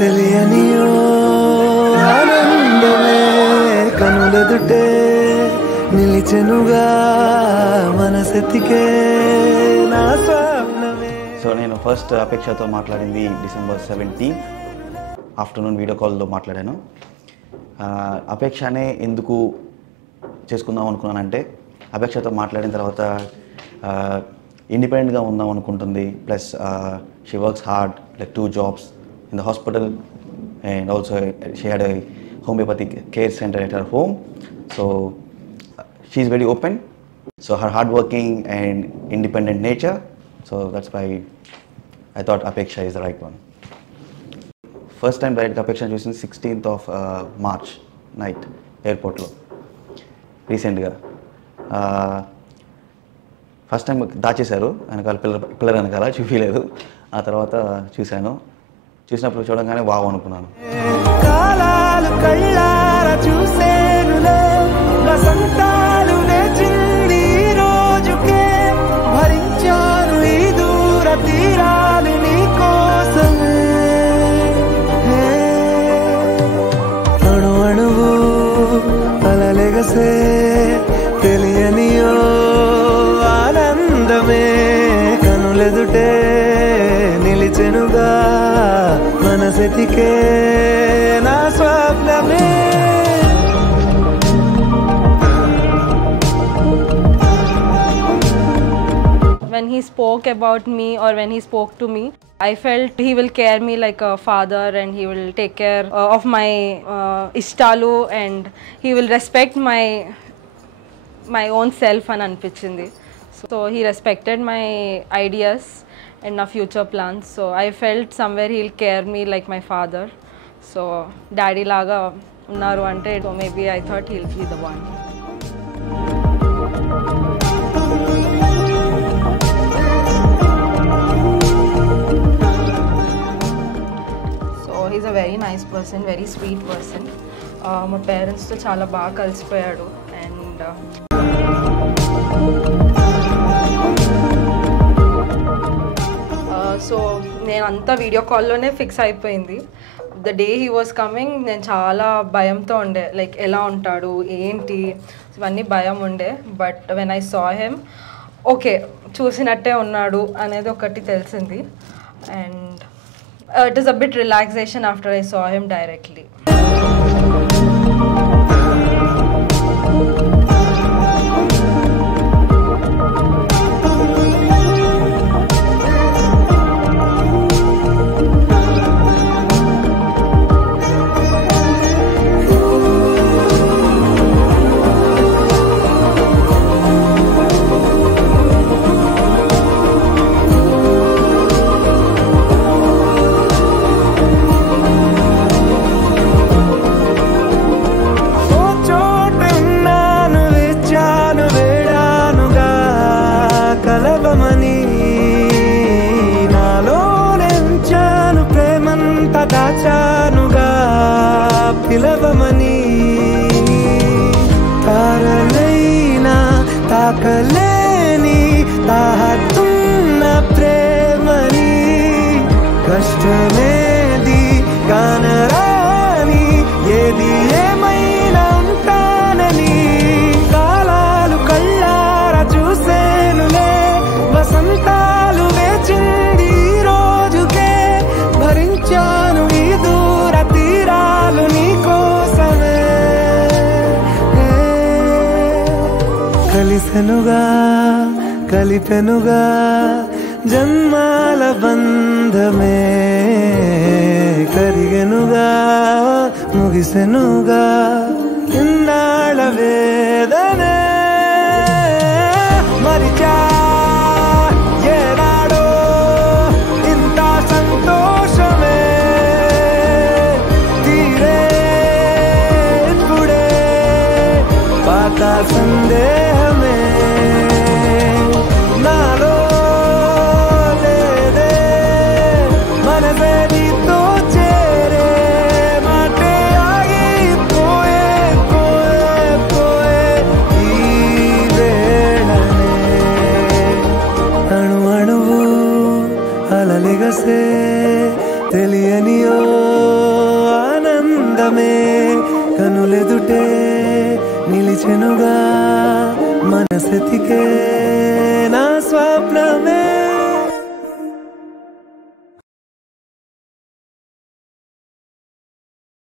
తెలియనియో ఆనందమే కనులెదుటే నిలిచెనుగా మనసెతికే నా స్వప్నమే. సో నేను ఫస్ట్ అపేక్షతో మాట్లాడింది December 17 ఆఫ్టర్నూన్ వీడియో కాల్లో మాట్లాడాను. అపేక్షనే ఎందుకు చేసుకుందాం అనుకున్నానంటే, అపేక్షతో మాట్లాడిన తర్వాత ఇండిపెండెంట్గా ఉందాం అనుకుంటుంది. Plus she works hard, like 2 jobs in the hospital, and also she had a homeopathic care center at her home. So she is very open, so her hardworking and independent nature, so that's why I thought Apeksha is the right one. First time direct Apeksha చూసిన 16th of March night ఎయిర్పోర్ట్లో రీసెంట్గా. First time దాచేశారు వెనకాల pillar వెనకాల చూపించలేదు. ఆ తర్వాత చూసినప్పుడు చూడంగానే వావ్ అనుకున్నాను. కాలాలు కళ్ళారా చూసేనులే వసంతాలు వేచింది రోజుకే భరించాను ఈ దూర తీరాలు నీ కోసమే. అణు అణువు అలలెగసే తెలియనియో ఆనందమే కనులెదుటే నిలిచెనుగా మనసెతికే నా స్వప్నమే. When he spoke about me or when he spoke to me, I felt he will care me like a father and he will take care of my ishtalu and he will respect my own self అని అనిపించింది. So he respected my ideas and my future plans. So I felt somewhere he'll care me like my father. So daddy laga unnaru ante, so maybe I thought he'll be the one. So he's a very nice person, very sweet person. My parents to chaala baga kalisipoyadu and so నేను అంతా video కాల్లోనే fix అయిపోయింది. The day he was coming నేను చాలా భయంతో ఉండే, like ఎలా ఉంటాడు ఏంటి ఇవన్నీ భయం ఉండే. But when I saw him, okay చూసినట్టే ఉన్నాడు అనేది ఒకటి తెలిసింది. And it is a bit relaxation after I saw him directly. దాచానుగా పిలవమని తారలైనా తాకలేని తాహతున్న ప్రేమని కష్టమేది కానరాని ఏది ఏమైనా ఉంటానని కాలాలు కళ్ళారా చూసేనులే వసంతాలు వేచింది రోజుకే భరించాను ఈ దూర తీరాలు నీ కోసమే. కలిసెనుగా కలిపెనుగా జన్మాల బంధమే కరిగెనుగా ముగిసెనుగా ఇన్నాళ్ళ వేదనే మరిచా ఏనాడో ఇంత సంతోషమే తీరే ఇప్పుడే పాత సందేహమే నాలో లేదే మనసే నీతో చేరే మాటే ఆగిపోయే పోయే పోయే ఈ వేళనే అణు అణువు అలలిగసే తెలియని ఓ ఆనందమే కనులెదుటే నిలిచెనుగా మనసెతికే నా స్వప్నమే